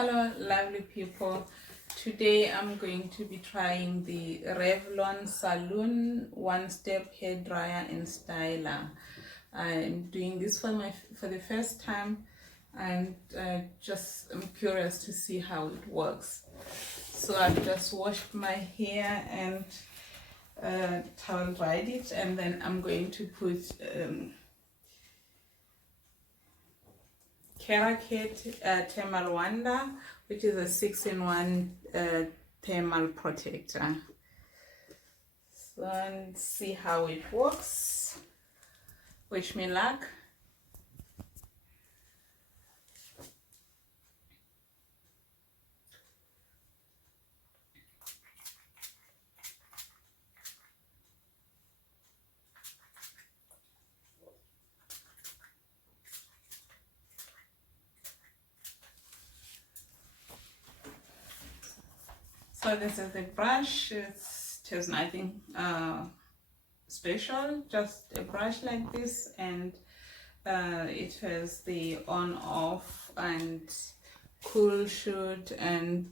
Hello, lovely people. Today I'm going to be trying the Revlon Salon one-step hair dryer and styler. I'm doing this for the first time, and just I'm curious to see how it works. So I've just washed my hair and towel dried it, and then I'm going to put Keraket thermal wonder, which is a 6-in-1 thermal protector. So let's see how it works. Wish me luck. So this is the brush. It has nothing special, just a brush like this, and it has the on off and cool shoot and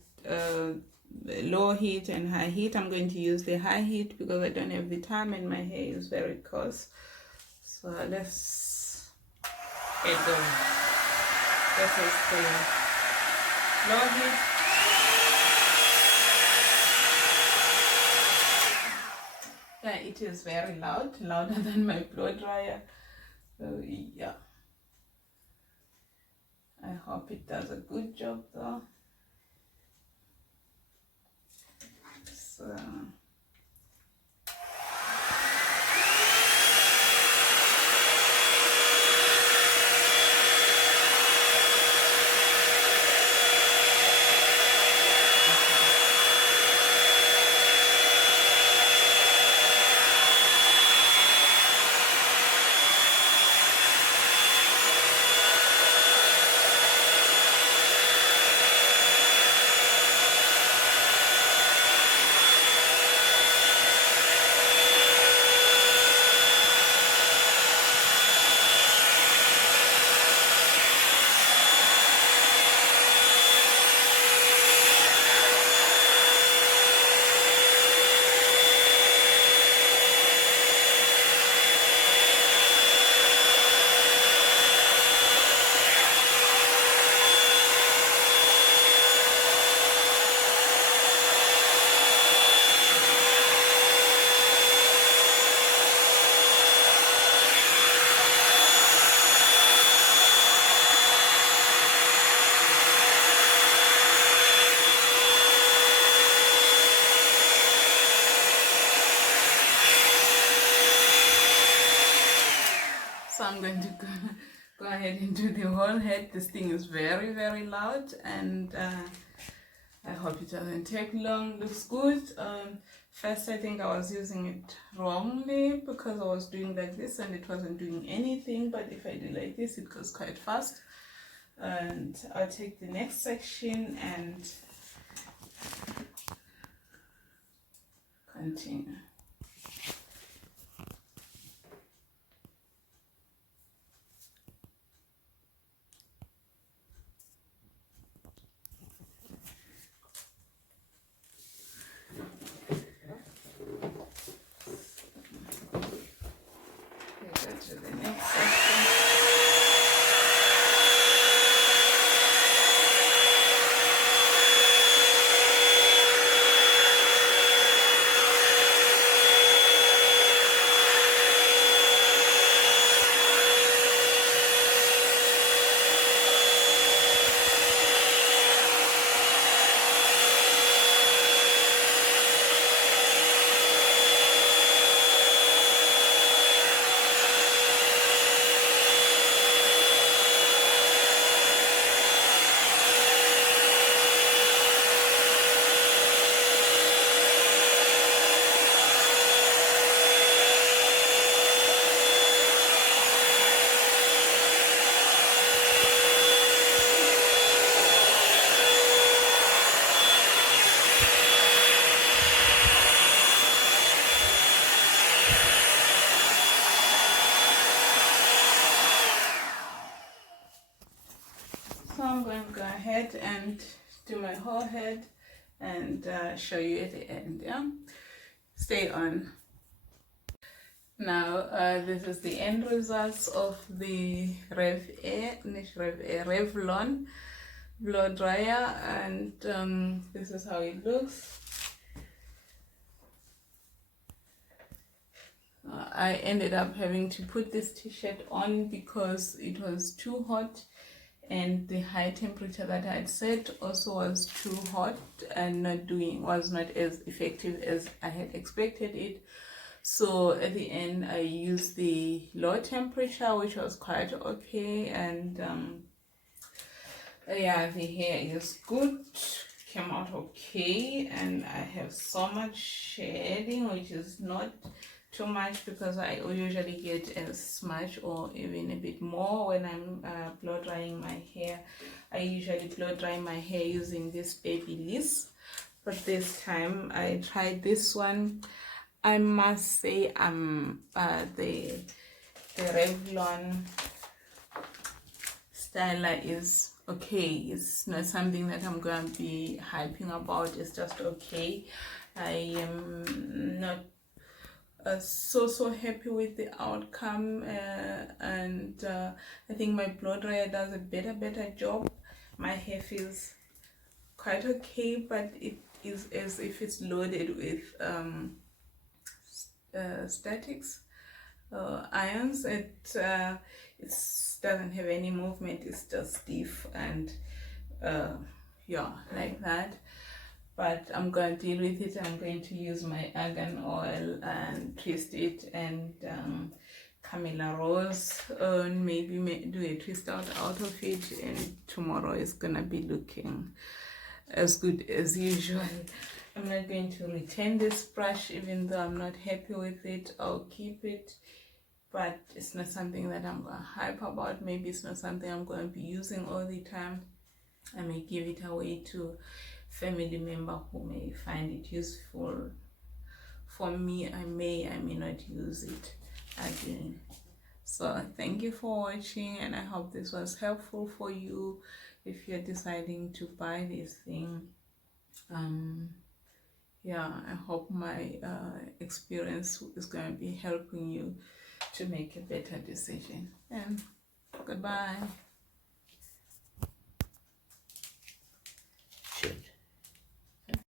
low heat and high heat. I'm going to use the high heat because I don't have the time and my hair is very coarse. So let's get going. This is the low heat. Yeah, it is very loud, louder than my blow dryer. So yeah, I hope it does a good job though. So I'm going to go ahead and do the whole head. This thing is very, very loud, and I hope it doesn't take long. Looks good. First, I think I was using it wrongly because I was doing like this and it wasn't doing anything. But if I do like this, it goes quite fast. And I'll take the next section and continue. To the next section. I'm going to go ahead and do my whole head and show you at the end. Yeah, stay on. Now this is the end results of the Revlon blow dryer, and this is how it looks. I ended up having to put this t-shirt on because it was too hot, and the high temperature that I had set also was too hot and was not as effective as I had expected it. So at the end I used the low temperature, which was quite okay, and yeah, the hair is good, came out okay, and I have so much shading, which is not too much because I usually get as much or even a bit more when I'm blow drying my hair. I usually blow dry my hair using this Babyliss, but this time I tried this one. I must say the Revlon styler is okay. It's not something that I'm going to be hyping about. It's just okay. I am not so happy with the outcome, and I think my blow dryer does a better job. My hair feels quite okay, but it is as if it's loaded with statics irons. It doesn't have any movement. It's just stiff and yeah, like that. But I'm going to deal with it. I'm going to use my argan oil and twist it, and Camilla Rose, and maybe do a twist out of it, and tomorrow is gonna be looking as good as usual. I'm not going to return this brush, even though I'm not happy with it. I'll keep it, but it's not something that I'm going to hype about. Maybe it's not something I'm going to be using all the time. I may give it away to family member who may find it useful. For me, I may not use it again. So thank you for watching, and I hope this was helpful for you if you're deciding to buy this thing. Yeah, I hope my experience is going to be helping you to make a better decision. And goodbye.